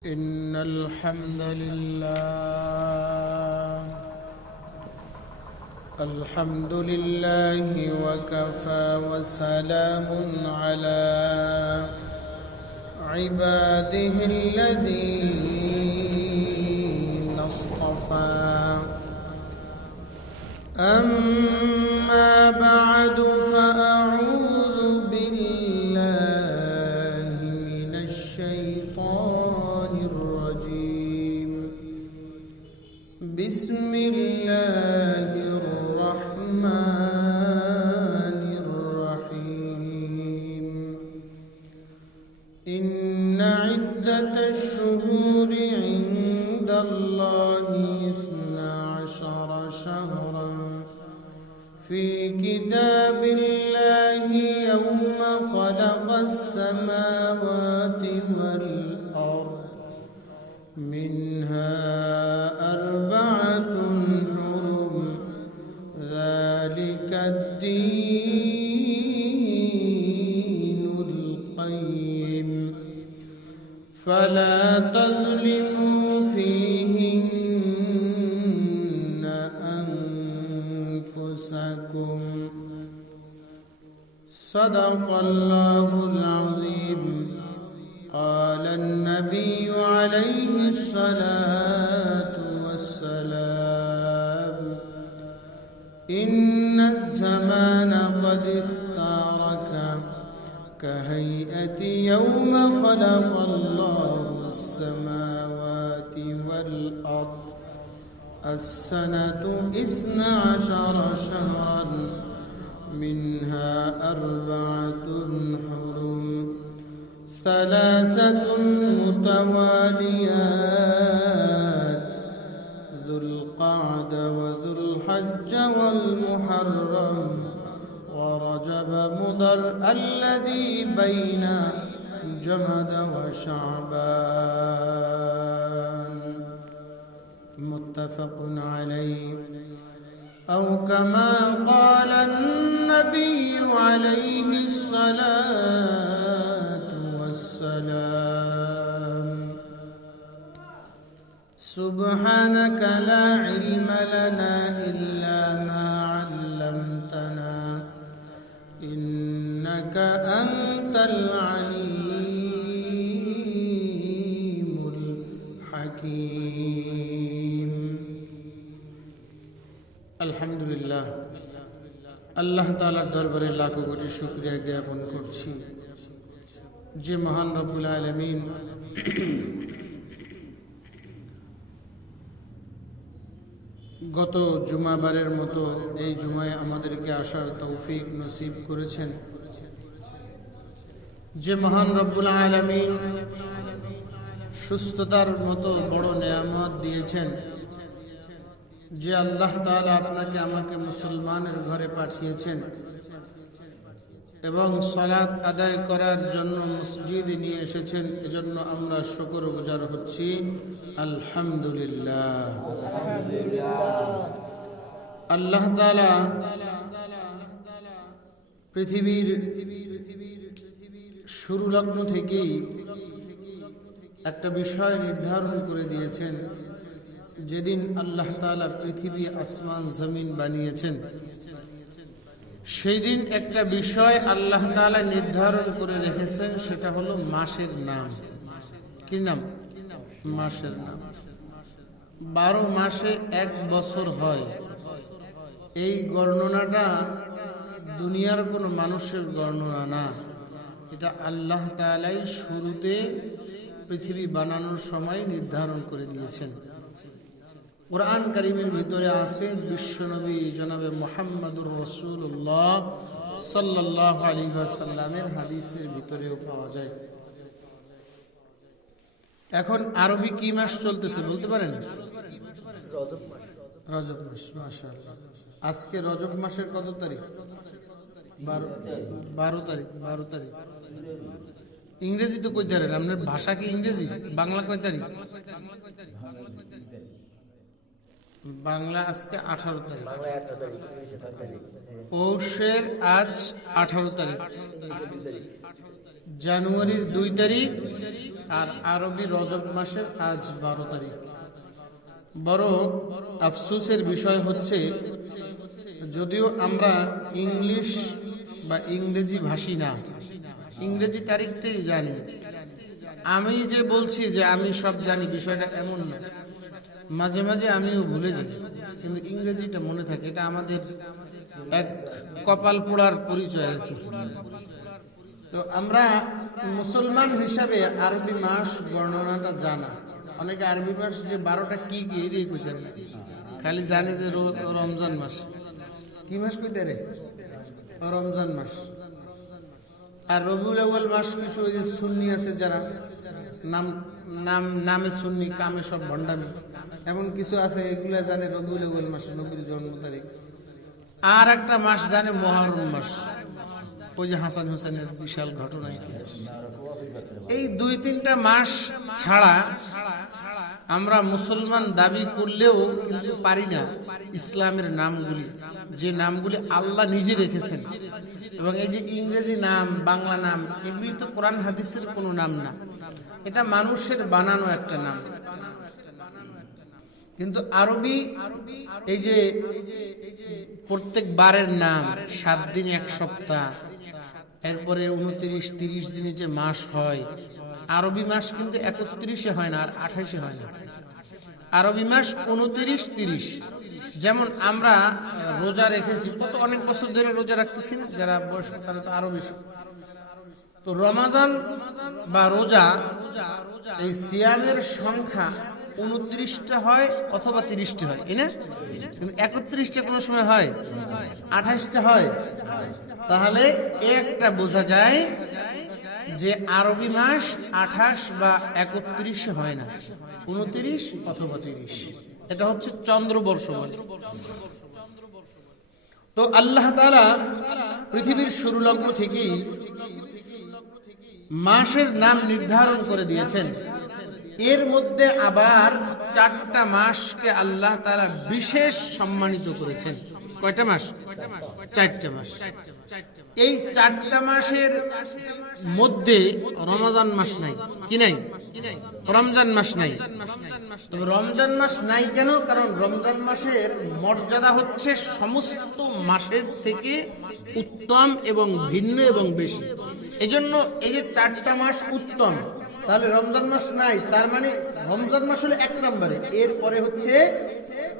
إن الحمد لله وكفى وسلام على عباده الذين اصطفى أما بعد فأعوذ بالله من الشيطان الرجيم بسم الله الرحمن الرحيم إن عدة الشهور عند الله 12 شهرا في كتاب الله يوم خلق السماوات والأرض منها 4 حرم ذلك الدين القيم فلا تظلموا فيهن أنفسكم صدق الله العظيم. قال النبي عليه الصلاة والسلام إن الزمان قد استارك كهيئة يوم خلق الله السماوات والأرض السنة 12 شهرا منها 4 حرم 3 متواليات ذو القعدة وذو الحج والمحرم ورجب مضر الذي بين جمد وشعبان متفق عليه أو كما قال النبي عليه الصلاة والسلام سبحانك لا علم لنا إلا ما علمتنا إنك أنت العليم الحكيم. আলহামদুলিল্লাহ, আল্লাহ তাআলার দরবারে লাখো কোটি শুকরিয়া জ্ঞাপন করছি যে মহান রব্বুল আলামিন গত জুমাবারের মতো এই জুমায় আমাদেরকে আসার তৌফিক নসিব করেছেন। যে মহান রব্বুল আলামিন সুস্থতার মতো বড় নেয়ামত দিয়েছেন, যে আল্লাহ তাআলা আপনাকে আমাকে মুসলমানের ঘরে পাঠিয়েছেন এবং সালাত আদায় করার জন্য মসজিদে নিয়ে এসেছেন, এজন্য আমরা শুকরগুজার হচ্ছি। আলহামদুলিল্লাহ। আল্লাহ তাআলা পৃথিবীর শুরু লগ্ন থেকেই একটা বিষয় নির্ধারণ করে দিয়েছেন। যেদিন আল্লাহ তাআলা পৃথিবী আসমান জমিন বানিয়েছেন, সেই দিন একটা বিষয় আল্লাহ তাআলা নির্ধারণ করে রেখেছেন, সেটা হলো মাসের নাম। কি নাম? মাসের নাম। 12 মাসে 1 বছর হয়। এই গণনাটা দুনিয়ার কোনো মানুষের গণনা না, এটা আল্লাহ তাআলাই শুরুতে পৃথিবী বানানোর সময় নির্ধারণ করে দিয়েছেন। কুরআন কারীমের ভিতরে আছে বিশ্বনবী জনাবে মুহাম্মদুর রাসূলুল্লাহ সাল্লাল্লাহু আলাইহি ওয়াসাল্লামের হাদিসের ভিতরেও পাওয়া যায়। এখন আরবি কি মাস চলতেছে বলতে পারেন? রজব মাস। মাশাআল্লাহ। আজকে রজব মাসের কত তারিখ? 12 তারিখ। ইংরেজি তো কই জানেন? আপনার ভাষা কি ইংরেজি? বাংলা কয় তারিখ? বাংলা আজকে 18 তারিখ। পৌষের আজ 18 তারিখ। জানুয়ারির 2 তারিখ আর আরবি রজব মাসের আজ 12 তারিখ। বড় আফসোসের বিষয় হচ্ছে, যদিও আমরা ইংলিশ বা ইংরেজি ভাষী না, ইংরেজি তারিখটাই জানি। আমি যে বলছি যে আমি সব জানি, বিষয়টা এমন না। মাঝে মাঝে আমিও ভুলে যাই, কিন্তু ইংরেজিটা মনে থাকে। এটা আমাদের এক কপাল পোড়ার পরিচয় আর কি। তো আমরা মুসলমান হিসাবে আরবি মাস বর্ণনাটা জানা। অনেকে আরবি মাস যে 12টা কি কি এটাই কইতে না, খালি জানে যে রমজান মাস। কি মাস কইতে রে? রমজান মাস। আর রবিউল আউয়াল মাস কিছু ওই যে সুন্নি আছে যারা নামে সুন্নি, কামে সব ভণ্ডামি, এমন কিছু আছে, এগুলা জানে রবিউল আউয়াল মাস, নবীর জন্ম তারিখ। আর একটা মাস জানে মুহররম মাস, ওই যে হাসান হোসেনের বিশাল ঘটনা ইতিহাস। এই 2-3টা মাস ছাড়া আমরা মুসলমান দাবি করলেও কিন্তু পারি না ইসলামের নামগুলি, যে নামগুলি আল্লাহ নিজে রেখেছেন। এবং এই যে ইংরেজি নাম, বাংলা নাম, এগুলি তো কোরআন হাদিসের কোনো নাম না, এটা মানুষের বানানো একটা নাম। কিন্তু আরবি এই যে প্রত্যেক বারের নাম, 7 দিন 1 সপ্তাহ, এরপরে 29-30 দিনে যে মাস হয়, আরবি মাস কিন্তু 31-এ হয় না, আর 28-এ হয় না। আরবি মাস 29-30। যেমন আমরা রোজা রেখেছি, কত অনেক বছর ধরে রোজা রাখতেছি না, যারা বয়স্ক তারা তো আরো বেশি। তো রমাদান বা রোজা, এই সিয়ামের সংখ্যা 29টা হয় অথবা 30টা হয়, এই না? কিন্তু 31টা কোনো সময় হয়, 28টা হয়। তাহলে একটা বোঝা যায় যে আরবি মাস 28 বা 31 হয় না, 29 অথবা 30। এটা হচ্ছে চন্দ্রবর্ষ বলে। তো আল্লাহ তাআলা পৃথিবীর শুরু লগ্ন থেকেই মাসের নাম নির্ধারণ করে দিয়েছেন। এর মধ্যে আবার 4টা মাসকে আল্লাহ তাআলা বিশেষ সম্মানিত করেছেন। কয়টা মাস? 4টা মাস। এই 4টা মাসের মধ্যে রমজান মাস নাই। কি নাই? রমজান মাস নাই। তবে রমজান মাস নাই কেন? কারণ রমজান মাসের মর্যাদা হচ্ছে সমস্ত মাসের থেকে উত্তম এবং ভিন্ন এবং বেশি। এজন্য এই যে 4টা মাস উত্তম, তাহলে রমজান মাস নাই, তার মানে রমজান মাস হলো 1 নম্বরে, এরপরে হচ্ছে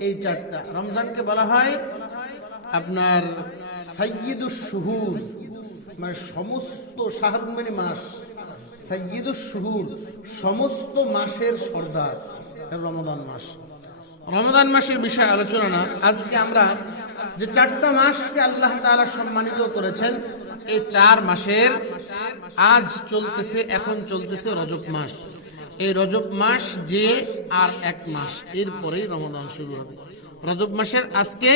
এই 4টা। রমজানকে বলা হয় আপনার সাইয়্যিদুশ শুহুর, মানে সমস্ত শাহর মানে মাস, সাইয়্যিদুশ শুহুর, সমস্ত মাসের সর্দার রমজান মাস। রমজান মাসের বিষয়ে আলোচনা না, আজকে আমরা যে 4টা মাসকে আল্লাহ তাআলা সম্মানিত করেছেন, এই 4 মাসের আজ চলতেছে, এখন চলতেছে রজব মাস। এই রজব মাস যে আর 1 মাস, এরপরেই রমজান শুরু হবে। রজব মাসের আজকে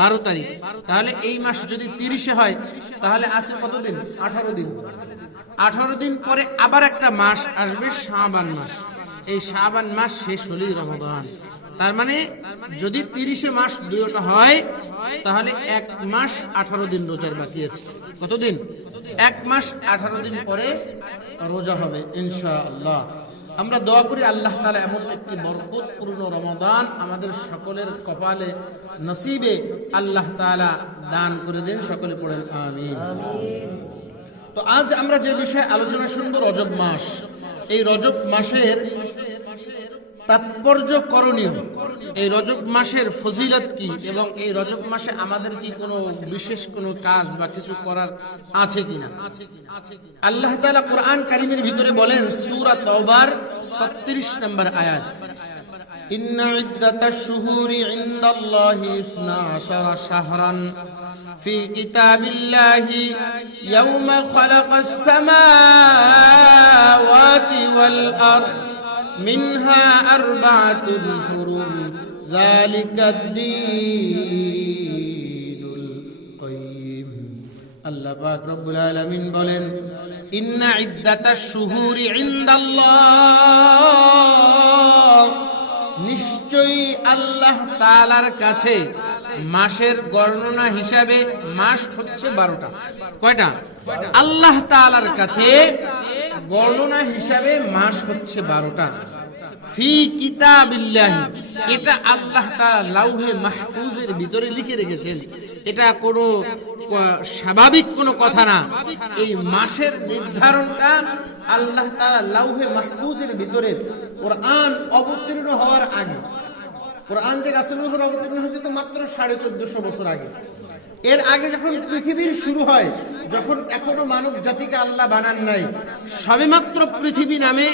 12 তারিখ, তাহলে এই মাস যদি 30-এ হয়, তাহলে আছে কত দিন? 18 দিন। 18 দিন পরে আবার একটা মাস আসবে, শাবান মাস। এই শাবান মাস শেষ হলেই রমজান। তার মানে যদি 30-এ মাস দুইটা হয়, তাহলে 1 মাস 18 দিন রোজার বাকি আছে। কতদিন? 1 মাস 18 দিন পরে রোজা হবে ইনশাআল্লাহ। আমরা দোয়া করি আল্লাহ তাআলা এমন একটি বরকতপূর্ণ রমাদান আমাদের সকলের কপালে নসিবে আল্লাহ তাআলা দান করে দেন। সকলে পড়েন আমিন। তো আজ আমরা যে বিষয়ে আলোচনা শুনবো, রজব মাস। এই রজব মাসের তাৎপর্য করণীয়, এই রজব মাসের ফজিলত কি, এবং এই রজব মাসে আমাদের কি কোনো বিশেষ কোনো কাজ বা কিছু করার আছে কিনা। আল্লাহ তাআলা কোরআন কারীমের ভিতরে বলেন, সূরা তাওবার 36 নম্বর আয়াত, ইন্না ইদ্দাতাশ শুহুরি ইনদাল্লাহি 12 শাহরান ফি কিতাবিল্লাহি ইয়াওমা খালাকাস সামাওয়াতি ওয়াল আরদ মিনহা 4 হুরুম যালিকাদ দীনুল কাইয়্যিম। আল্লাহ পাক রব্বুল আলামিন বলেন, ইন্না ইদ্দাতাশ শুহুরি ইনদাল্লাহ, নিশ্চয়ই আল্লাহ তাআলার কাছে মাসের গণনা হিসাবে মাস হচ্ছে 12টা। কয়টা? আল্লাহ তাআলার কাছে গণনা হিসাবে মাস হচ্ছে 12টা। ফি কিতাবিল্লাহি, এটা আল্লাহ তাআলা লাউহে মাহফুজের ভিতরে লিখে রেখেছেন। এটা কোনো স্বাভাবিক কোনো কথা না। এই মাসের নির্ধারণটা আল্লাহ তাআলা লাউহে মাহফুজের ভিতরে কোরআন অবতীর্ণ হওয়ার আগে, কোরআন যে রাসূলের উপর অবতীর্ণ হয়েছে তো মাত্র 1450 বছর আগে, এর আগে যখন পৃথিবীর শুরু হয়, যখন এখনো মানব জাতিকে আল্লাহ বানান নাই, সবেমাত্র পৃথিবী নামে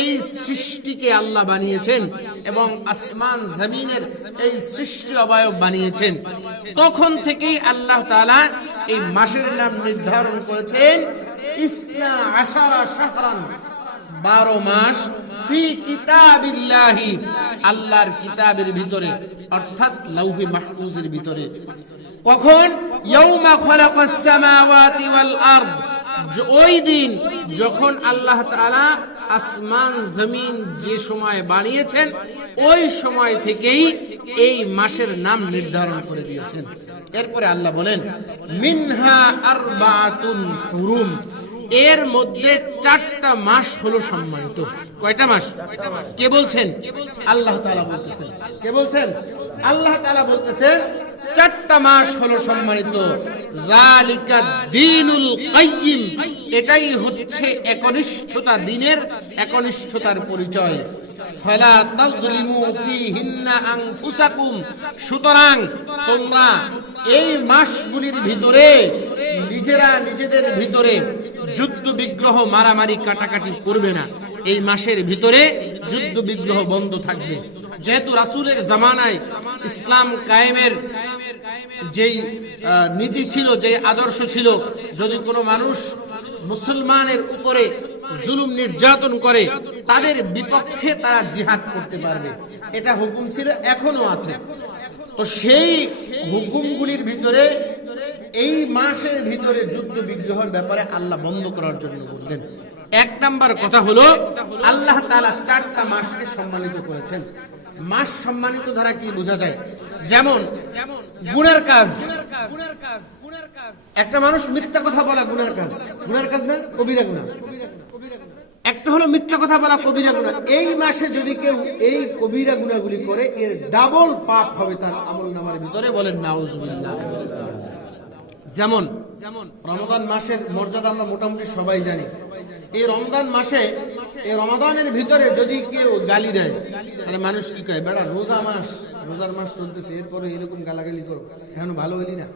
এই সৃষ্টিকে আল্লাহ বানিয়েছেন এবং আসমান জমিনের এই সৃষ্টি অবয়ব বানিয়েছেন, তখন থেকেই আল্লাহ তাআলা এই মাসের নাম নির্ধারণ করেছেন ইসনা আশারা শাহরান, 12 মাস ফি কিতাবিল্লাহি, আল্লাহর কিতাবের ভিতরে, অর্থাৎ লাউহে মাহফুজের ভিতরে। কখন? ইয়াউমা খালাকাস সামাওয়াতি ওয়াল আরদ, ওই দিন যখন আল্লাহ তাআলা আসমান জমিন যে সময় বানিয়েছেন, ওই সময় থেকেই এই মাসের নাম নির্ধারণ করে দিয়েছেন। এরপরে আল্লাহ বলেন মিনহা আরবাতুন হুরুম, এর মধ্যে 4টা মাস হলো সম্মানিত। কয়টা মাস? কে বলছেন? আল্লাহ তাআলা বলতেছেন। কে বলছেন? আল্লাহ তাআলা বলতেছেন 4টা মাস হলো সম্মানিত। যালিকা দ্বীনুল কাইয়িম, এটাই হচ্ছে একনিষ্ঠতা, দিনের একনিষ্ঠতার পরিচয়। ফালা তাযলিমু ফীহিন্না আনফুসাকুম, সুতরাং তোমরা এই মাসগুলির ভিতরে নিজেরা নিজেদের ভিতরে যুদ্ধ বিগ্রহ মারামারি কাটাকাটি করবে না। এই মাসের ভিতরে যুদ্ধ বিগ্রহ বন্ধ থাকবে। যেহেতু রাসূলের জামানায় ইসলাম কায়েমের যেই নীতি ছিল, যে আদর্শ ছিল, যদি কোনো মানুষ মুসলমানের উপরে জুলুম নির্যাতন করে তাদের বিপক্ষে তারা জিহাদ করতে পারবে, এটা হুকুম ছিল, এখনো আছে। তো সেই হুকুমগুলির ভিতরে এই মাসের ভিতরে যুদ্ধ বিগ্রহের ব্যাপারে আল্লাহ বন্ধ করার জন্য বললেন। 1 নাম্বার কথা হলো আল্লাহ তাআলা 4টা মাসকে সম্মানিত করেছেন। মাস সম্মানিত দ্বারা কি বোঝা যায়? যেমন গুনার কাজ, একটা মানুষ মিথ্যা কথা বলা গুনার কাজ, গুনার কাজ না, কবিরা গুনাহ। একটা হলো মিথ্যা কথা বলা, কবিরা গুনাহ। এই মাসে যদি কেউ এই কবিরা গুনাহগুলি করে, এর ডাবল পাপ হবে তার আমলনামার ভিতরে। বলেন নাউজুবিল্লাহ। যেমন রমজান মাসের মর্যাদা আমরা মোটামুটি সবাই জানি। এই রমজান মাসে, এই রমাদানের ভিতরে যদি কেউ গালি দেয়, তাহলে মানুষ কি কয়, বেটা রোজা মাস, রোজার মাস চলতেছে, এরপরে এরকম গালাগালি করো, এখন ভালো হইলি না,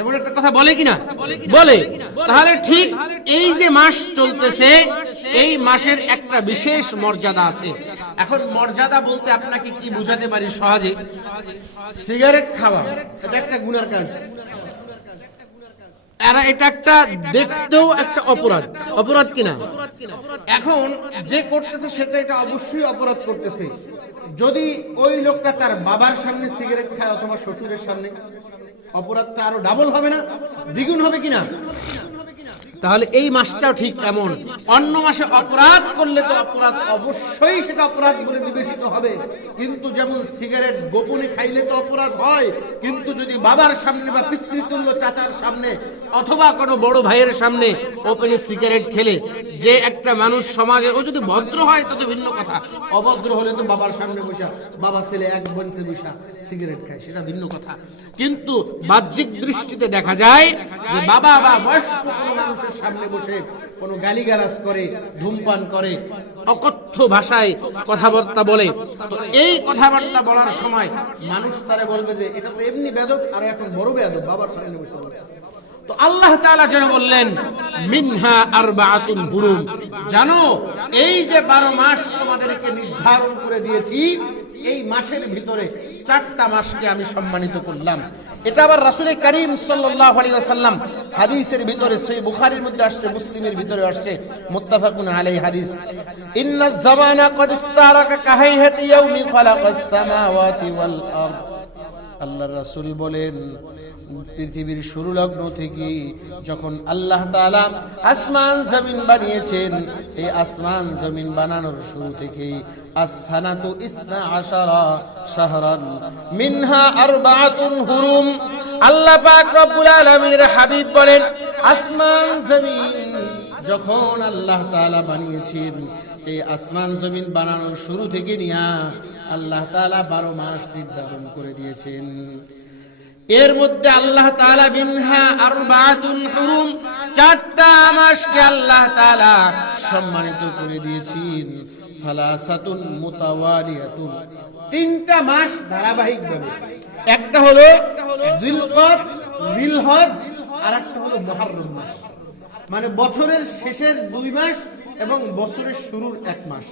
এমন একটা কথা বলে কিনা? বলে। তাহলে ঠিক এই যে মাস চলতেছে, এই মাসের একটা বিশেষ মর্যাদা আছে। এখন মর্যাদা বলতে আপনাকে কি বুঝাতে পারি সহজে? সিগারেট খাওয়া এটা একটা গুনার কাজ, এটা একটা দেখতেও একটা অপরাধ, অপরাধ কিনা? এখন যে করতেছে সে তো এটা অবশ্যই অপরাধ করতেছে। যদি ওই লোকটা তার বাবার সামনে সিগারেট খায় অথবা শ্বশুরের সামনে, অপরাধটা আরো ডাবল হবে না, দ্বিগুণ হবে কিনা? তাহলে এই মাসটাও ঠিক এমন। অন্য মাসে অপরাধ করলে তো অপরাধ অবশ্যই সেটা অপরাধ বলে বিবেচিত হবে, কিন্তু যেমন সিগারেট গোপনে খাইলে তো অপরাধ হয়, কিন্তু যদি বাবার সামনে বা পিতৃতুল্য চাচার সামনে অথবা কোনো বড় ভাইয়ের সামনে ওপেনে সিগারেট খেলে, যে একটা মানুষ সমাজে, ও যদি ভদ্র হয় তত ভিন্ন কথা, অভদ্র হলে তো বাবার সামনে বসা, বাবা ছেলে এক বেঞ্চে বসা সিগারেট খায়, সেটা ভিন্ন কথা। কিন্তু বাহ্যিক দৃষ্টিতে দেখা যায় যে বাবা বা বয়স্ক কোনো মানুষের সামনে বসে কোনো গালিগালাজ করে, ধূমপান করে, অকথ্য ভাষায় কথাবার্তা বলে, তো এই কথাবার্তা বলার সময় মানুষ তারে বলবে যে এটা তো এমনি বেয়াদব, আর এখন বড় বেয়াদব, বাবার সামনে বসে বলে। তো আল্লাহ তাআলা যেন বললেন মিনহা আরবাতুন হুরুম, জানো এই যে 12 মাস তোমাদেরকে নির্ধারণ করে দিয়েছি, এই মাসের ভিতরে 4টা মাসকে আমি সম্মানিত করলাম। এটা আবার রাসূল করিম সাল্লাল্লাহু আলাইহি ওয়াসাল্লাম হাদিসের ভিতরে, সহিহ বুখারীর মধ্যে আসছে, মুসলিমের ভিতরে আসছে, মুত্তাফাকুন আলাইহি হাদিস। ইন্নাজ জামানা ক্বাদ ইস্তারাকা কাহাইহাতি ইয়াউমি খালাকাস সামাওয়াতি ওয়াল আরদ। আল্লাহ রাসূল বলেন পৃথিবীর শুরু লগ্ন থেকে যখন আল্লাহ তাআলা আসমান জমিন বানিয়েছেন, এই আসমান জমিন বানানোর শুরু থেকে as-sanatu 12 শাহরান মিনহা আরবাআতুন হুরুম। আল্লাহ পাক রব্বুল আলামিনের হাবিব বলেন আসমান জমিন যখন আল্লাহ তাআলা বানিয়েছেন, এই আসমান জমিন বানানোর শুরু থেকে নিয়া আল্লাহ তাআলা 12 মাস নির্ধারণ করে দিয়েছেন। এর মধ্যে আল্লাহ তাআলা মিনহা আরবাআতুন হুরুম, 4টা মাসকে আল্লাহ তাআলা সম্মানিত করে দিয়েছেন। সালাসাতুন মুতাওয়ালিয়াতুন, 3টা মাস ধারাবাহিকভাবে, একটা হলো যিলকদ যিলহজ আর একটা হলো মুহররম মাস, মানে বছরের শেষের 2 মাস এবং বছরের শুরুর 1 মাস,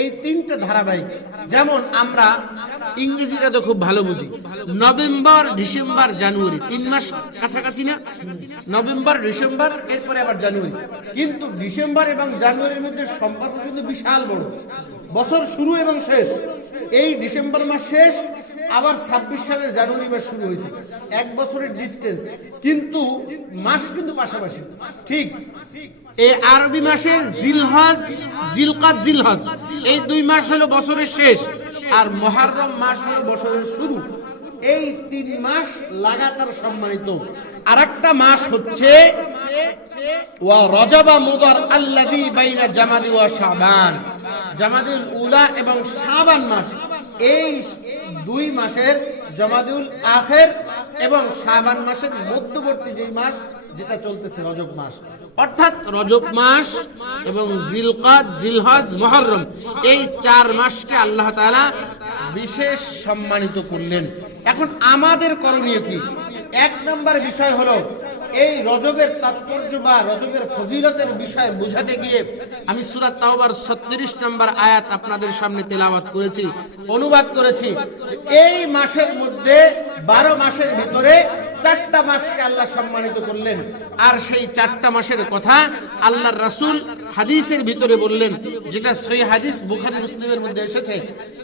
এই 3টা ধারাবাহিক। যেমন আমরা ইংরেজিটা তো খুব ভালো বুঝি, নভেম্বর ডিসেম্বর জানুয়ারি 3 মাস কাছাকাছি না? নভেম্বর ডিসেম্বর এরপরে আবার জানুয়ারি, কিন্তু ডিসেম্বর এবং জানুয়ারির মধ্যে সম্পর্ক কিন্তু বিশাল বড়। বছর শুরু এবং শেষ, এই ডিসেম্বর মাস শেষ, আবার 26 সালের জানুয়ারি মাস শুরু হয়েছে, 1 বছরের ডিস্টেন্স, কিন্তু মাস কিন্তু পাশাপাশি। ঠিক এই আরবি মাসের জিলহজ জিলকদ জিলহজ এই 2 মাস হলো বছরের শেষ, আর মুহররম মাস হলো বছরের শুরু। এই 3 মাস লাগাতার সম্মানিত। আরেকটা মাস হচ্ছে ওয়া রজব মুদর আল্লাযী বাইনা জামাদি ওয়া শাবান, জামাদুল উলা এবং শাবান মাস, এই 2 মাসের জামাদুল আখির এবং শাবান মাসের মধ্যবর্তী যে মাস যেটা চলতেছে রজব মাস, অর্থাৎ রজব মাস এবং জিলকদ জিলহজ মুহররম, এই 4 মাসকে আল্লাহ তাআলা বিশেষ সম্মানিত করলেন। এখন আমাদের করণীয় কি? 1 নম্বর বিষয় হলো এই রজবের তাৎপর্য বা রজবের ফজিলতের বিষয় বুঝাতে গিয়ে আমি সূরা তাওবার 36 নম্বর আয়াত আপনাদের সামনে তেলাওয়াত করেছি, অনুবাদ করেছি। এই মাসের মধ্যে 12 মাসের ভিতরে 4টা মাসকে আল্লাহ সম্মানিত করলেন, আর সেই 4টা মাসের কথা আল্লাহর রাসূল হাদিসের ভিতরে বললেন, যেটা সহিহ হাদিস বুখারী মুসলিমের মধ্যে এসেছে।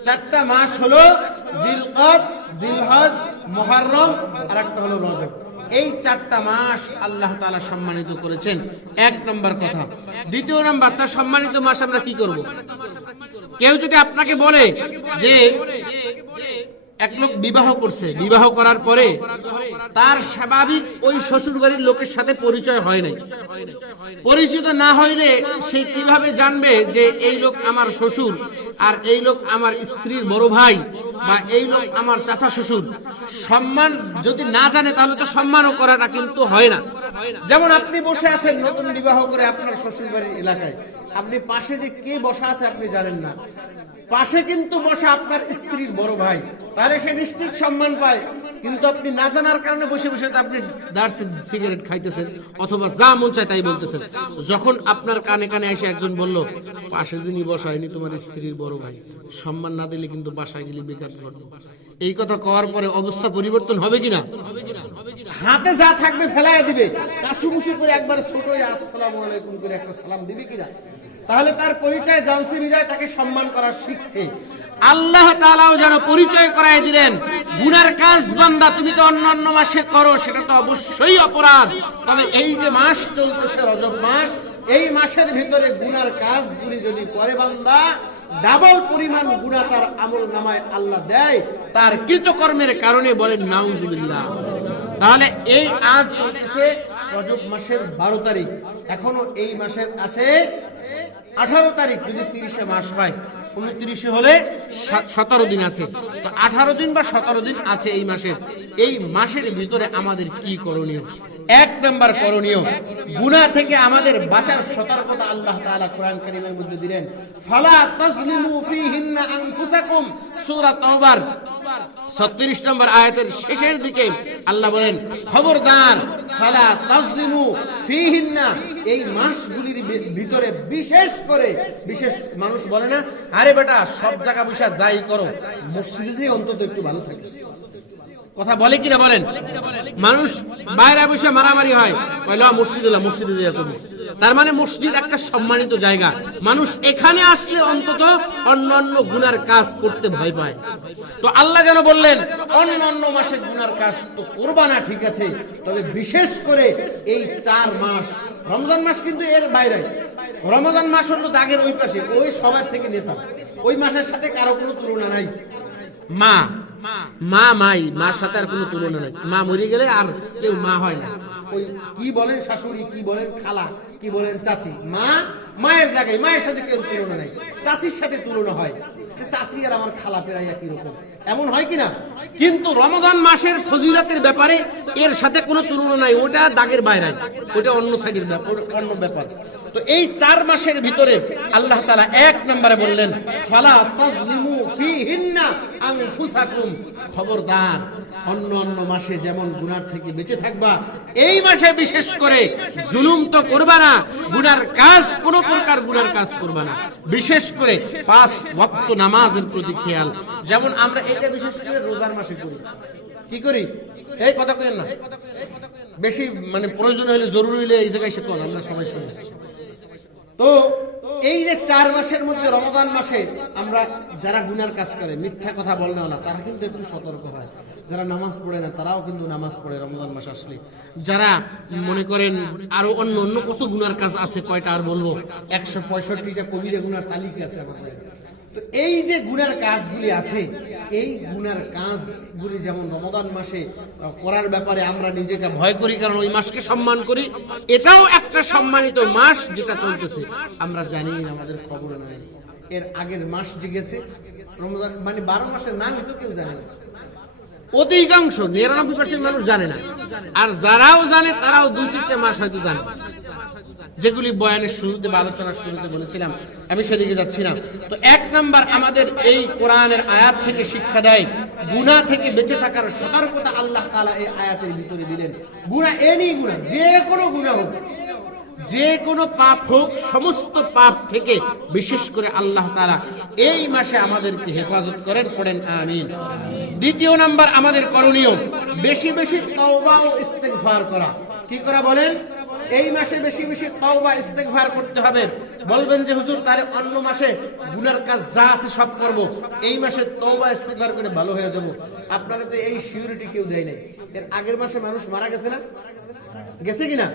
4টা মাস হলো যিলকদ যিলহজ মুহররম আর একটা হলো রজব। এই 4টা মাস আল্লাহ তাআলা সম্মানিত করেছেন, 1 নম্বর কথা। 2 নম্বর, তার সম্মানিত মাস আমরা কি করব? কেউ যদি আপনাকে বলে যে এক লোক বিবাহ করছে, বিবাহ করার পরে তার স্বাভাবিক ওই শ্বশুর বাড়ির লোকের সাথে পরিচয় হয় নাই, পরিচিত না হইলে সে কিভাবে জানবে যে এই লোক আমার শ্বশুর আর এই লোক আমার স্ত্রীর বড় ভাই বা এই লোক আমার চাচা শ্বশুর? সম্মান যদি না জানে তাহলে তো সম্মানও করাটা কিন্তু হয় না। যেমন আপনি বসে আছেন নতুন বিবাহ করে আপনার শ্বশুর বাড়ির এলাকায়, আপনি পাশে যে কে বসা আছে আপনি জানেন না, পাশে কিন্তু বসা আপনার স্ত্রীর বড় ভাই, তাহলে সে নিশ্চিত সম্মান পায়। কিন্তু আপনি না জানার কারণে বসে বসে আপনি দাঁড় সিগারেট খাইতেছেন অথবা যা মন চায় তাই বলতেছেন। যখন আপনার কানে কানে এসে একজন বলল পাশে যিনি বসায়নি তোমার স্ত্রীর বড় ভাই, সম্মান না দিলে কিন্তু বাসায় গেলে বেকার ঘটবে। এই কথা কওয়ার পরে অবস্থা পরিবর্তন হবে কিনা? হাতে যা থাকবে ফেলাইয়া দিবে, কাছুমুছু করে একবার ছোট আসসালামু আলাইকুম করে একটা সালাম দিবে কিনা? তাহলে তার পরিচয় জানছে বিজয় তাকে সম্মান করা শিখছে। আল্লাহ তাআলাও যেন পরিচয় করায় দিলেন, গুনার কাজ বান্দা তুমি তো অন্য মাসে করো, সেটা তো অবশ্যই অপরাধ, তবে এই যে মাস চলতেছে রজব মাস, এই মাসের ভিতরে গুনার কাজগুলি যদি করে বান্দা, ডাবল পরিমাণ গুনাহ তার আমল নামায় আল্লাহ দেয় তার কৃতকর্মের কারণে। বলেন নাউজুবিল্লাহ। তাহলে এই আজ চলতেছে রজব মাসের 12 তারিখ, এখনো এই মাসের আছে 18 তারিখ, যদি 30 মাস হয়, 29 হলে 17 দিন আছে, তো 18 দিন বা 17 দিন আছে এই মাসের। এই মাসের ভিতরে আমাদের কি করণীয়? 1 নম্বর করণীয়, গুনাহ থেকে আমাদের বাঁচার সতর্কতা আল্লাহ তাআলা কোরআন কারীমের মধ্যে দিলেন। ফালা তাজলিমু ফীহিন্না আনফুসাকুম, সূরা তাওবার 36 নম্বর আয়াতের শেষের দিকে আল্লাহ বলেন, খবরদার ফালা তাজলিমু ফীহিন্না, এই মাসগুলির ভিতরে বিশেষ করে, বিশেষ মানুষ বলে না আরে বেটা সব জায়গা বসে যাই করো, মসজিদে অন্তত একটু ভালো থাকে, কথা বলে কিনা বলেন? মানুষ বাইরে বসে মারামারি হয়, কইলো মসজিদে যা করবো, তার মানে মসজিদ একটা সম্মানিত জায়গা, মানুষ এখানে আসলে অন্তত অন্যান্য গুনার কাজ করতে ভয় পায়। তো আল্লাহ যেন বললেন অন্যান্য মাসে গুনার কাজ তো করবা না, ঠিক আছে, তবে বিশেষ করে এই 4 মাস, রমজান মাস কিন্তু এর বাইরে, রমজান মাস হলো দাগের ওই পাশে, ওই সবার থেকে নেতা, ওই মাসের সাথে কারো কোনো তুলনা নাই। মার সাথে আর কোনো তুলনা নাই। মা মরে গেলে আর কেউ মা হয় না। ওই কি বলেন শাশুড়ি, কি বলেন খালা, কি বলেন চাচি, মায়ের জায়গায়, মায়ের সাথে কেউ তুলনা নাই। চাচির সাথে তুলনা হয়, চাচি আর আমার খালা পেরাই একই রকম, এমন হয় কিনা? কিন্তু রমজান মাসের ফজিলতের ব্যাপারে এর সাথে কোনো তুলনা নাই, ওটা দাগের বাইরে, ওটা অন্য সাইডের ব্যাপার, অন্য ব্যাপার। তো এই 4 মাসের ভিতরে আল্লাহ তাআলা 1 নম্বরে বললেন ফালা তাজলিমু ফিহিন্না আনফুসাকুম, খবরদার অন্য মাসে যেমন গুনার থেকে বেঁচে থাকবা, এই মাসে বিশেষ করে জুলুম তো করবা না, গুনার কাজ, কোন প্রকার গুনার কাজ করবা না। বিশেষ করে 5 ওয়াক্ত নামাজের প্রতি খেয়াল, যেমন আমরা এটা বিশেষ করে রোজার মাসে করি। কি করি? এই কথা কইেন না, বেশি মানে প্রয়োজন হলে, জরুরি হলে এই জায়গায় সে কর, আমরা সবাই শুনি। তো এই যে 4 মাসের মধ্যে রমজান মাসে আমরা যারা গুনার কাজ করে, মিথ্যা কথা বলে না, তারা কিন্তু একটু সতর্ক হয়। যারা নামাজ পড়ে না তারাও কিন্তু নামাজ পড়ে রমজান মাস আসলে। যারা মনে করেন আরো অন্য কত গুনার কাজ আছে, কয়টা আর বলবো, 165টা কবিরা গুনার তালিকা আছে আমাদের। তো এই যে গুনার কাজগুলি আছে, এই গুনার কাজগুলি যেমন রমজান মাসে করার ব্যাপারে আমরা নিজেকে ভয় করি, কারণ ওই মাসকে সম্মান করি। এটাও একটা সম্মানিত মাস যেটা চলতেছে, আমরা জানি আমাদের খবর নাই। এর আগের মাস যে গেছে রমজান, মানে 12 মাসের নামই তো কেউ জানে না, অধিকাংশ 99% মানুষ জানে না। আর যারাও জানে তারাও 2-4টা মাস হয়তো জানে, যেগুলি বয়ানের শুরুতে বা আলোচনার শুরুতে বলেছিলাম, আমি সেদিকে যাচ্ছি না। তো 1 নাম্বার আমাদের এই কোরআনের আয়াত থেকে শিক্ষা দেয় গুনাহ থেকে বেঁচে থাকার সতর্কতা আল্লাহ তাআলা এই আয়াতের ভিতরে দিলেন। গুনাহ, এনি গুনাহ, যে কোনো গুনাহ হোক, যে কোনো পাপ হোক, সমস্ত পাপ থেকে বিশেষ করে আল্লাহ তাআলা এই মাসে আমাদেরকে হেফাজত করেন, পড়েন আমিন। 2 নাম্বার আমাদের করণীয় বেশি বেশি তওবা ও ইস্তেগফার করা। কি করা বলেন? এই মাসে বেশি বেশি তওবা ইস্তেগফার করতে হবে। বলবেন যে হুজুর তাহলে অন্য মাসে গুনার কাজ যা আছে সব করব, এই মাসে তওবা ইস্তেগফার করে ভালো হয়ে যাব। আপনারা তো এই সিউরিটি কেউ দেয় নাই। এর আগের মাসে মানুষ মারা গেছে না? গেছে কিনা?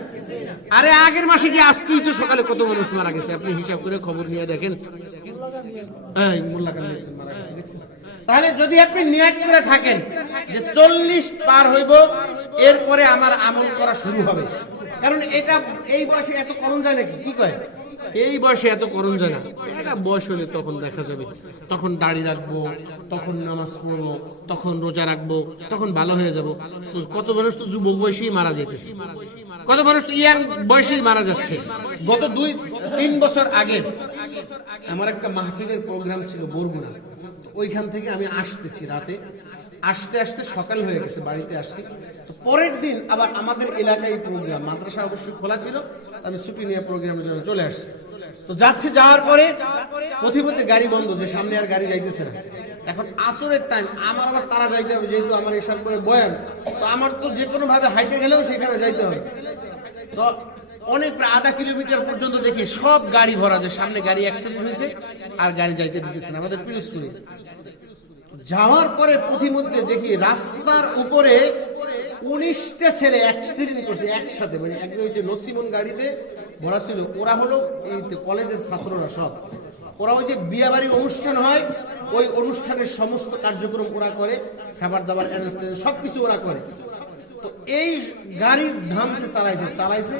আরে আগের মাসে কি আজকেই তো সকালে কত মানুষ মারা গেছে, আপনি হিসাব করে খবর নিয়ে দেখেন। এই মোল্লা কান্দি মারা গেছে দেখছেন? তাহলে যদি আপনি নিয়ত করে থাকেন যে 40 পার হইব, এরপরে আমার আমল করা শুরু হবে, কারণ এটা এই বয়সে এত করণ যায় নাকি? কি কয়? এই বয়সে এত করণ যায় না, এটা বয়স হলে তখন দেখা যাবে, তখন দাড়ি রাখবো, তখন নামাজ পড়বো, তখন রোজা রাখবো, তখন ভালো হয়ে যাব। তো কত মানুষ তো যুবক বয়সেই মারা যাইতেছে, কত মানুষ তো ইয়াং বয়সেই মারা যাচ্ছে। গত 2-3 বছর আগে আমার একটা মাহফিলের প্রোগ্রাম ছিল বরগুনা, ওইখান থেকে আমি আসতেছি রাতে, আসতে আসতে সকাল হয়ে গেছে, বাড়িতে আসছি। তো পরের দিন আবার আমাদের এলাকায় প্রোগ্রাম, মাদ্রাসা অবশ্যই খোলা ছিল, আমি ছুটি নিয়ে প্রোগ্রামের জন্য চলে আসছি। তো যাচ্ছি, যাওয়ার পরে পথিমধ্যে গাড়ি বন্ধ, যে সামনে আর গাড়ি যাইতেছে না। এখন আসরের টাইম, আমার আবার তারা যাইতে হবে, যেহেতু আমার এসার পরে বয়ান, তো আমার তো যে কোনো ভাবে হাইটে গেলেও সেখানে যাইতে হবে। তো অনেক প্রায় আধা কিলোমিটার পর্যন্ত দেখি সব গাড়ি ভরা, যে সামনে গাড়ি অ্যাক্সিডেন্ট হয়েছে আর গাড়ি যাইতে দিতেছে না, আমাদের পিরোজপুরে। যাওয়ার পরে পথিমধ্যে দেখি রাস্তার উপরে 19টা ছেলে অ্যাক্সিডেন্ট করছে একসাথে, মানে একদম ওই যে নসিমন গাড়িতে ভরা ছিল। ওরা হলো এই কলেজের ছাত্ররা সব, ওরা ওই যে বিয়ে বাড়ি অনুষ্ঠান হয়, ওই অনুষ্ঠানের সমস্ত কার্যক্রম ওরা করে, খাবার দাবার অ্যারেঞ্জমেন্ট সবকিছু ওরা করে। তো এই গাড়ি ধামসে চালাইছে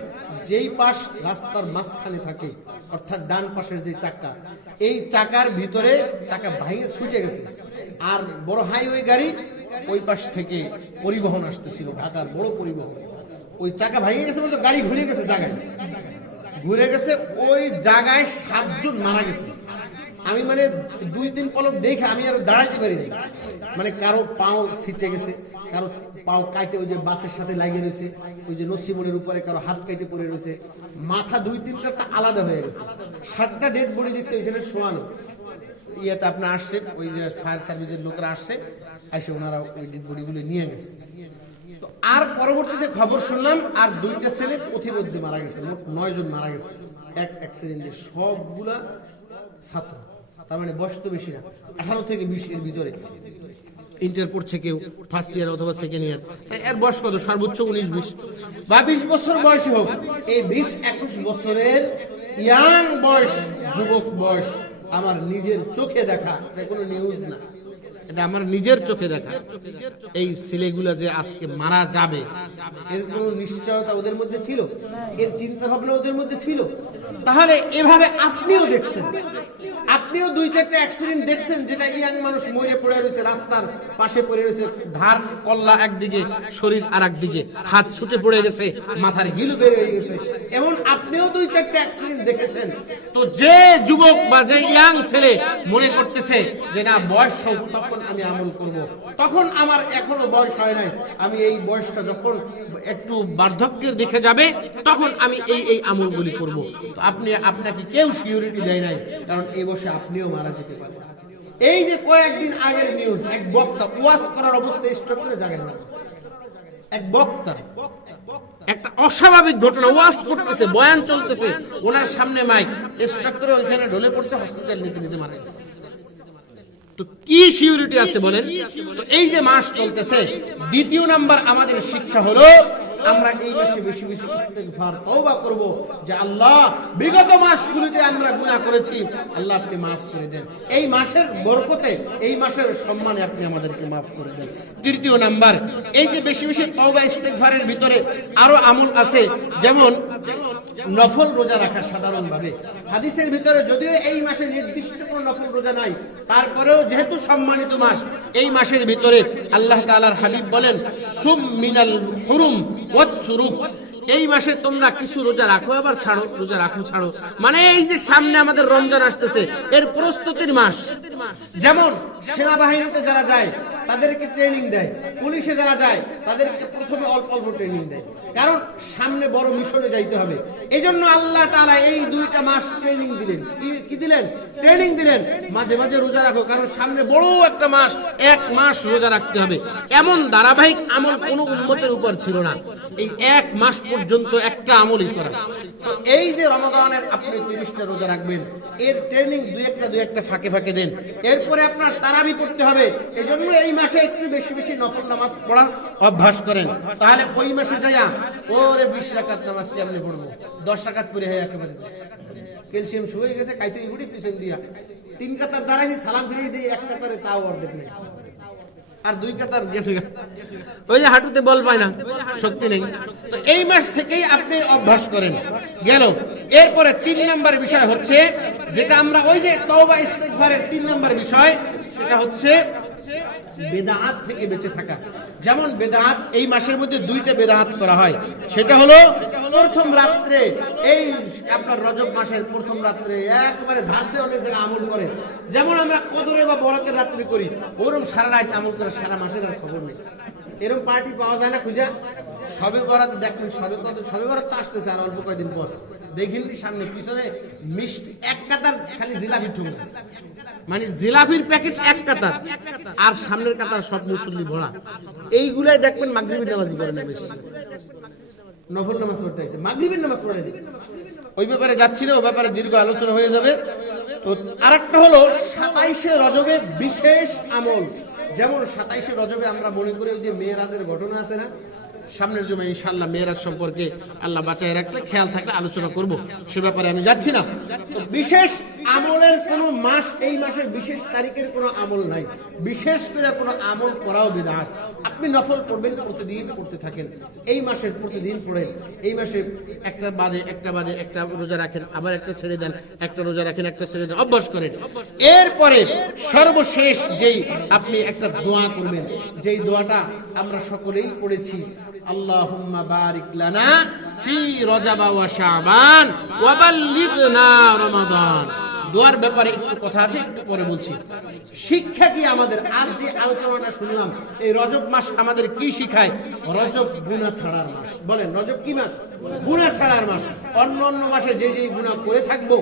যেই পাশ রাস্তার মাঝখানে থাকে, অর্থাৎ ডান পাশের যে চাকা, এই চাকার ভিতরে চাকা ভাঙে ছুটে গেছে। আর বড় হাইওয়ে গাড়ি ওই পাশ থেকে পরিবহন আসতেছিল, ঢাকার বড় পরিবহন, ওই চাকা ভেঙে গেছে বলতে গাড়ি ঘুরে গেছে, জায়গায় ঘুরে গেছে, ওই জায়গায় 7 জন মারা গেছে। আমি মানে 2-3 পলক দেখে আমি আর দাঁড়াইতে পারিনি, মানে কারো পাও ছিটে গেছে, কারো পাও কাটে ওই যে বাসের সাথে লাগিয়ে রয়েছে, ওই যে নসিমনের উপরে কারো হাত কেটে পড়ে রয়েছে, মাথা 2-3টা আলাদা হয়ে গেছে। 7টা ডেড বডি দেখছে ওইখানে শোয়ানো। ইয়েতে আপনার আসছে, ওই যে ফায়ার সার্ভিসের লোকরা আসছে, এসে ওনারা ওই ডেড বডিগুলো নিয়ে গেছে। তো আর পরবর্তীতে খবর শুনলাম আর 2টা ছেলে প্রতিমধ্যে মারা গেছে, মোট 9 জন মারা গেছে এক অ্যাক্সিডেন্টে, সবগুলা ছাত্র। তার মানে বয়স তো বেশি না, 18 থেকে 20 এর ভিতরে। ইন্টার পড়ছে কেউ, ফার্স্ট ইয়ার অথবা সেকেন্ড ইয়ার। এর বয়স কত? সর্বোচ্চ 19-20 বা 20 বছর বয়সী হোক। এই 20-21 বছরের ইয়াং বয়স, যুবক বয়স, আমার নিজের চোখে দেখা, এটা কোনো নিউজ না, এটা আমার নিজের চোখে দেখা। এই ছেলেগুলা যে আজকে মারা যাবে, এর কোনো নিশ্চয়তা ওদের মধ্যে ছিল? এর চিন্তা ভাবনা ওদের মধ্যে ছিল? তাহলে এভাবে আপনিও দেখছেন, আপনিও 2-4টা অ্যাক্সিডেন্ট দেখছেন, যেটা ইয়াং মানুষ মরে পড়ে রয়েছে, রাস্তার পাশে পড়ে রয়েছে, ধার কল্লা একদিকে, শরীর আর একদিকে, হাত ছুটে পড়ে গেছে, মাথার গিলু বের হয়ে গেছে। এমন আপনিও 2-4টা অ্যাক্সিডেন্ট দেখেছেন। তো যে যুবক বা যে ইয়াং ছেলে মনে করতেছে যে না বয়স হোক তখন আমি আমল করব, তখন আমার এখনো বয়স হয় নাই, আমি এই বয়সটা যখন একটু বার্ধক্যের দিকে যাবে তখন আমি এই আমলগুলি করব। আপনাকে কেউ সিউরিটি দেয় নাই, কারণ এই বয়সে আপনিও মারা যেতে পারেন। এই যে কয়েকদিন আগের নিউজ, এক বক্তা ওয়াজ করার অবস্থায় স্ট্রোক করে জায়গায় মারা গেছে। এক বক্তা, একটা অস্বাভাবিক ঘটনা, ওয়াজ করতেছে, বয়ান চলতেছে, ওনার সামনে মাইক, স্ট্রোক করে ওইখানে ঢলে পড়ছে, হসপিটাল নিতে মারা গেছে। তো কি সিউরিটি আছে বলেন? তো এই যে মাস চলতেছে, দ্বিতীয় নাম্বার আমাদের শিক্ষা হলো আমরা এই মাসে বেশি বেশি ইস্তিগফার তওবা করব, যে আল্লাহ বিগত মাসগুলিতে আমরা গুনাহ করেছি, আল্লাহ আপনি মাফ করে দেন, এই মাসের বরকতে, এই মাসের সম্মানে আপনি আমাদেরকে মাফ করে দেন। তৃতীয় নাম্বার, এই যে বেশি বেশি তওবা ইস্তিগফারের ভিতরে আরো আমল আছে, যেমন নফল রোজা রাখা। সাধারণভাবে হাদিসের ভিতরে যদিও এই মাসে নির্দিষ্ট কোনো নফল রোজা নাই, তারপরেও যেহেতু সম্মানিত মাস, এই মাসের ভিতরে আল্লাহ তাআলার হাবিব বলেন সুম মিনাল হুরুম ওয়াতরুক, এই মাসে তোমরা কিছু রোজা রাখো আবার ছাড়ো, রোজা রাখো ছাড়ো, মানে এই যে সামনে আমাদের রমজান আসতেছে, এর প্রস্তুতির মাস। যেমন সেনাবাহিনীতে যারা যায় তাদেরকে ট্রেনিং দেয়, পুলিশে যারা যায় তাদেরকে প্রথমে অল্প অল্প ট্রেনিং দেয়, কারণ সামনে বড় মিশনে যাইতে হবে। এই জন্য আল্লাহ তাআলা এই 2টা মাস ট্রেনিং দিলেন। কি দিলেন? ট্রেনিং দিলেন। মাঝে মাঝে রোজা রাখো, কারণ সামনে বড় একটা মাস, 1 মাস রোজা রাখতে হবে। এমন ধারাবাহিক আমল কোন উম্মতের উপর ছিল না, এই 1 মাস পর্যন্ত একটা আমলই করা। তো এই যে রমাদানের আপনি 30টা রোজা রাখবেন, এর ট্রেনিং দুই একটা ফাঁকে ফাঁকে দেন। এরপরে আপনার তারাবি পড়তে হবে, এজন্য এই মাসে একটু বেশি বেশি নফল নামাজ পড়ার অভ্যাস করেন। তাহলে ওই মাসে যায়া ওরে 20 রাকাত নামাজ কেমনে পড়বো, 10 রাকাত পড়ে হয় একেবারে ক্যালসিয়াম শুয়ে গেছে, কাইতে উড়ি পিছন দিয়া 3 কাতার দাঁড়াইছি, সালাম ফিরিয়ে দিয়ে 1 কাতারে তাও অর্ধেক নেই, আর 2 কাতার গেছে, ওই যে হাঁটুতে বল পায় না, শক্তি নেই। তো এই মাস থেকেই আপনি অভ্যাস করেন। গেল। এরপরে 3 নম্বর বিষয় হচ্ছে, যেটা আমরা ওই যে তওবা ইস্তিগফারের 3 নম্বর বিষয়, সেটা হচ্ছে বেদাত থেকে বেঁচে থাকা। যেমন বেদাত, এই মাসের মধ্যে 2টা বেদাত করা হয়। সেটা হলো প্রথম রাত্রে, এই আপনার রজব মাসের প্রথম রাত্রে একবারে ধাসে অনেক জায়গায় আমল করে, যেমন আমরা কদরে বা বরাতের রাত্রে করি, ওরকম সারা রাত আমল করে, সারা মাসের আর খবর নেই। এরকম পার্টি পাওয়া যায় না খুঁজা। সবে বরাত দেখবেন, সবে বরাত তো আসতেছে আর অল্প কয়েকদিন পর, দেখিন সামনে পিছনে মিষ্টি 1 কাতার খালি জিলাপি ঠুক, মানে জিলাপির প্যাকেট 1 কাতার, আর সামনের কাতার সব মুসল্লি ভরা। এইগুলাই দেখবেন মাগরিবের নামাজ পড়ে না, বেশি নফল নামাজ পড়তে আছে, মাগরিবের নামাজ পড়ে না। ওই ব্যাপারে যাচ্ছিল, ওই ব্যাপারে দীর্ঘ আলোচনা হয়ে যাবে। তো আরেকটা হলো 27শে রজবের বিশেষ আমল। যেমন 27শে রজবে আমরা মনে করি যে মেরাজের ঘটনা আছে না, সামনের জমে ইনশাআল্লাহ মেরাজ সম্পর্কে আল্লাহ বাঁচায় রাখলে, খেয়াল থাকলে আলোচনা করব, সে ব্যাপারে আমি যাচ্ছি না। তো বিশেষ আমলের কোনো মাস, এই মাসের বিশেষ তারিখের কোনো আমল নাই, বিশেষ করে কোনো আমল করাও বিদআত। আপনি নফল পড়বেন, প্রতিদিন পড়তে থাকেন, এই মাসের প্রতিদিন পড়েন, এই মাসে একটা বাদে একটা রোজা রাখেন, আবার একটা ছেড়ে দেন, একটা রোজা রাখেন, একটা ছেড়ে দেন, অভ্যাস করেন। এরপরে সর্বশেষ যেই আপনি একটা দোয়া করবেন, যেই দোয়াটা আমরা সকলেই পড়েছি, আল্লাহুম্মা বারিক লানা ফি রজব ওয়া শাবান ওয়া বাল্লিগনা রমাদান। দোয়ার ব্যাপারে একটু কথা আছে, একটু পরে বলছি। শিক্ষা কি আমাদের? আজ যে আলোচনাটা শুনলাম, এই রজব মাস আমাদের কি শিখায়? রজব গুনাহ ছাড়ার মাস। বলেন, রজব কি মাস? গুনাহ ছাড়ার মাস। অন্য অন্য মাসে যে যে গুনাহ করে থাকবো,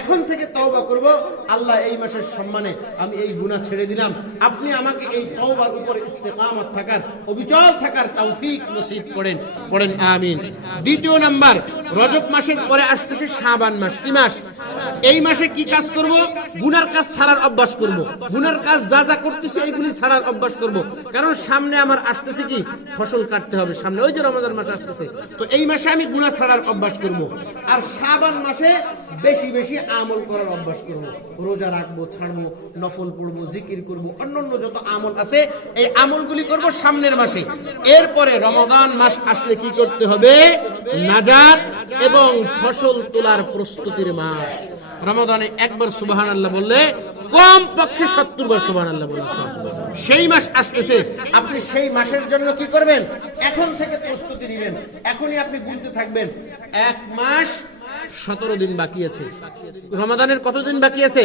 এখন থেকে তওবা করব, আল্লাহ এই মাসের সম্মানে আমি এই গুনাহ ছেড়ে দিলাম। আপনি আমাকে এই তওবার উপরে ইস্তেকামত থাকার, অবিচল থাকার তৌফিক নসিব করেন, পড়েন আমিন। দ্বিতীয় নাম্বার, রজব মাসের পরে আসতেছে শাবান মাস। কি মাস? এই মাসে কি কাজ করব? গুনার কাজ ছাড়ার অভ্যাস করব। গুনার কাজ যা যা করতেছে এইগুলি ছাড়ার অভ্যাস করব। কারণ সামনে আমার আসতেছে কি? ফসল কাটতে হবে সামনে, ওই যে রমজান মাস আসতেছে। তো এই মাসে আমি গুনাহ ছাড়ার অভ্যাস করব। আর শাবান মাসে বেশি বেশি আমল করার অভ্যাস করব। রোজা রাখবো, ছাড়বো, নফল পড়বো, জিকির করব, অন্যান্য যত আমল আছে এই আমলগুলি করব সামনের মাসে। এরপরে রমাদান মাস আসলে কি করতে হবে? নাজাত এবং ফসল তোলার প্রস্তুতির মাস। রমাদানে একবার সুবহানাল্লাহ বললে কম পক্ষে 70 বার সুবহানাল্লাহ বলা। সেই মাস আসতেছে, আপনি সেই মাসের জন্য কি করবেন? এখন থেকে প্রস্তুতি নেবেন। এখনই আপনি গুনতে থাকবেন, 1 মাস 17 দিন বাকি আছে। রমাদানের কত দিন বাকি আছে?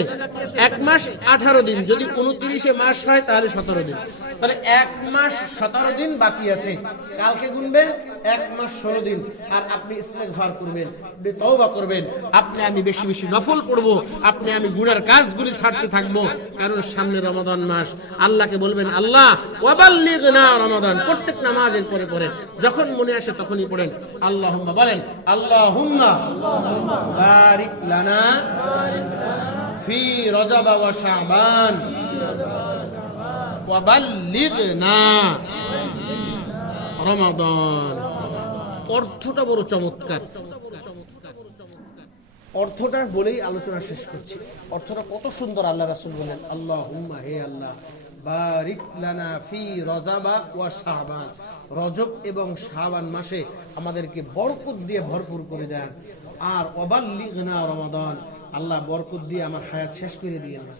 1 মাস 18 দিন। যদি 29 মাস হয় তাহলে 17 দিন। তাহলে 1 মাস 17 দিন বাকি আছে। কালকে গুনবেন 1 মাস 16 দিন। আর আপনি ইস্তেগফার করবেন, তওবা করবেন, আপনি আমি বেশি বেশি নফল পড়বো, আপনি আমি গুনার কাজগুলি ছাড়তে থাকবো। কারণ সামনে রমাদান মাস। আল্লাহকে বলবেন, আল্লাহ ওয়াবাল্লিগনা রমাদান। প্রত্যেক নামাজের পরে পড়েন, যখন মনে আসে তখনই পড়েন আল্লাহুম্মা। বলেন, আল্লাহুম্মা বারিক লানা ফি রজব ওয়া শাবান ওয়াবাল্লিগনা রমাদান। অর্থটা বড় চমৎকার। অর্থটা বলেই আলোচনা শেষ করছি। অর্থটা কত সুন্দর। আল্লাহ রাসূল বলেন, আল্লাহুম্মা, হে আল্লাহ, বারিক লানা ফি রজব ওয়া শাবান। রজব এবং শাবান মাসে আমাদেরকে বরকত দিয়ে ভরপুর করে দেন। আর ওয়াবাল্লিগনা রমাদান, আল্লাহ বরকত দিয়ে আমার হায়াত শেষ করে দিয়েন না,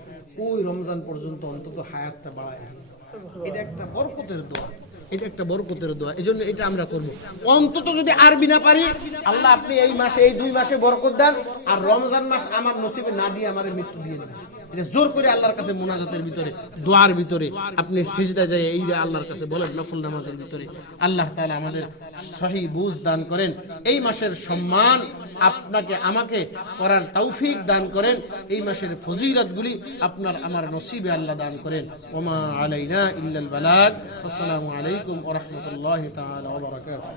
ওই রমজান পর্যন্ত অন্তত হায়াতটা বাড়ায়। এটা একটা বরকতের দোয়া, এটা একটা বরকতের দোয়া। এজন্য এটা আমরা করব। অন্তত যদি আরবি না পারি, আল্লাহ আপনি এই মাসে, এই 2 মাসে বরকত দেন, আর রমজান মাস আমার নসিবে না দিয়ে আমার মৃত্যু দিয়ে দেন। এটা জোর করে আল্লাহর কাছে মুনাজাতের ভিতরে, দোয়ার ভিতরে আপনি সিজদা যায় এই আল্লাহর কাছে বলেন, নফল নামাজের ভিতরে। আল্লাহ তাআলা আমাদের সহি বুঝ দান করেন, এই মাসের সম্মান আপনাকে আমাকে করার তৌফিক দান করেন, এই মাসের ফজিলতগুলি আপনার আমার নসিবে আল্লাহ দান করেন। ওমা আলাইনা ইল্লাল বালাগ। আসসালামু আলাইকুম ওয়া রাহমাতুল্লাহি তাআলা ওয়া বারাকাতুহু।